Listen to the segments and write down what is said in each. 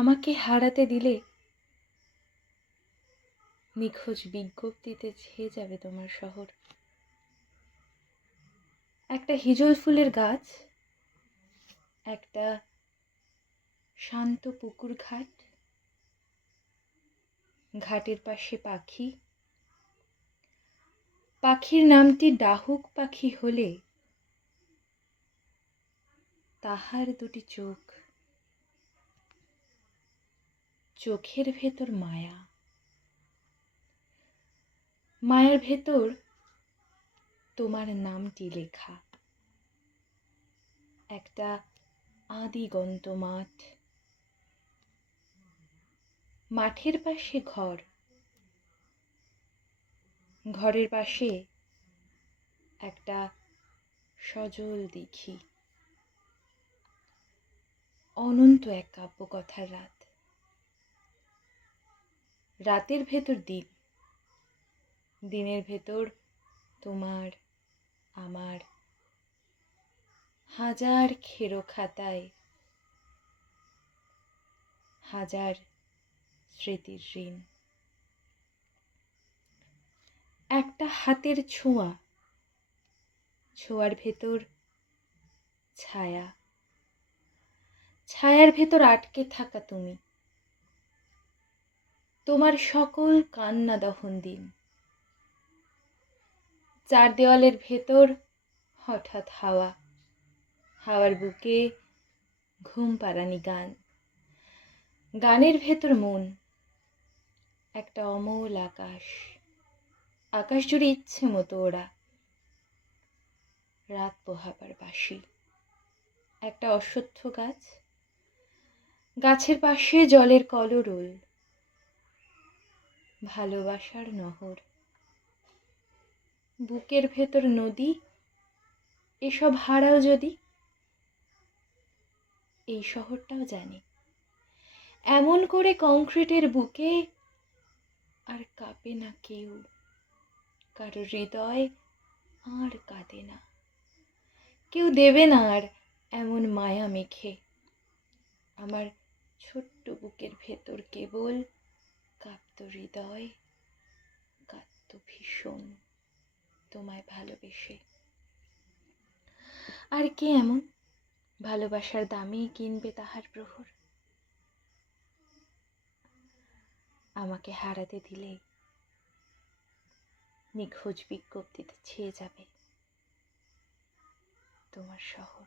আমাকে হারাতে দিলে নিখোঁজ বিজ্ঞপ্তিতে ছেয়ে যাবে তোমার শহর একটা হিজল ফুলের গাছ একটা শান্ত পুকুর ঘাট ঘাটের পাশে পাখি পাখির নামটি ডাহুক পাখি হলে তাহার দুটি চোখ চোখের ভেতর মায়া মায়ের ভেতর তোমার নামটি লেখা একটা আদিগন্ত মাঠ মাঠের পাশে ঘর ঘরের পাশে একটা সজল দেখি অনন্ত এক কাব্যকথার রাত রাতের ভেতর দিন দিনের ভেতর তোমার আমার হাজার খেরো খাতায় হাজার স্মৃতির ঋণ একটা হাতের ছোঁয়া ছোঁয়ার ভেতর ছায়া ছায়ার ভেতর আটকে থাকা তুমি তোমার সকল কান্না দহন দিন চার দেওয়ালের ভেতর হঠাৎ হাওয়া হাওয়ার বুকে ঘুম পাড়ানি গান গানের ভেতর মন একটা অমল আকাশ আকাশ জুড়ে ইচ্ছে মতো ওরা রাত পোহাবার বাসি একটা অসত্য গাছ গাছের পাশে জলের কলরোল ভালোবাসার নহর বুকের ভেতর নদী এসব হারাও যদি এই শহরটাও জানি এমন করে কংক্রিটের বুকে আর কাঁপে না কেউ কারো হৃদয় আর কাঁদে না কেউ দেবে না আর এমন মায়া মেখে আমার ছোট্ট বুকের ভেতর কেবল কাঁপত হৃদয় কাঁদত ভীষণ তোমায় ভালোবেসে আর কে এমন ভালোবাসার দামেই কিনবে তাহার প্রহর আমাকে হারাতে দিলে নিখোঁজ বিজ্ঞপ্তিতে ছেয়ে যাবে তোমার শহর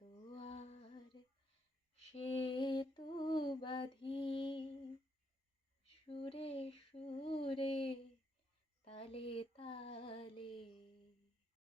আর সেতু বাধি সুরে সুরে তালে তালে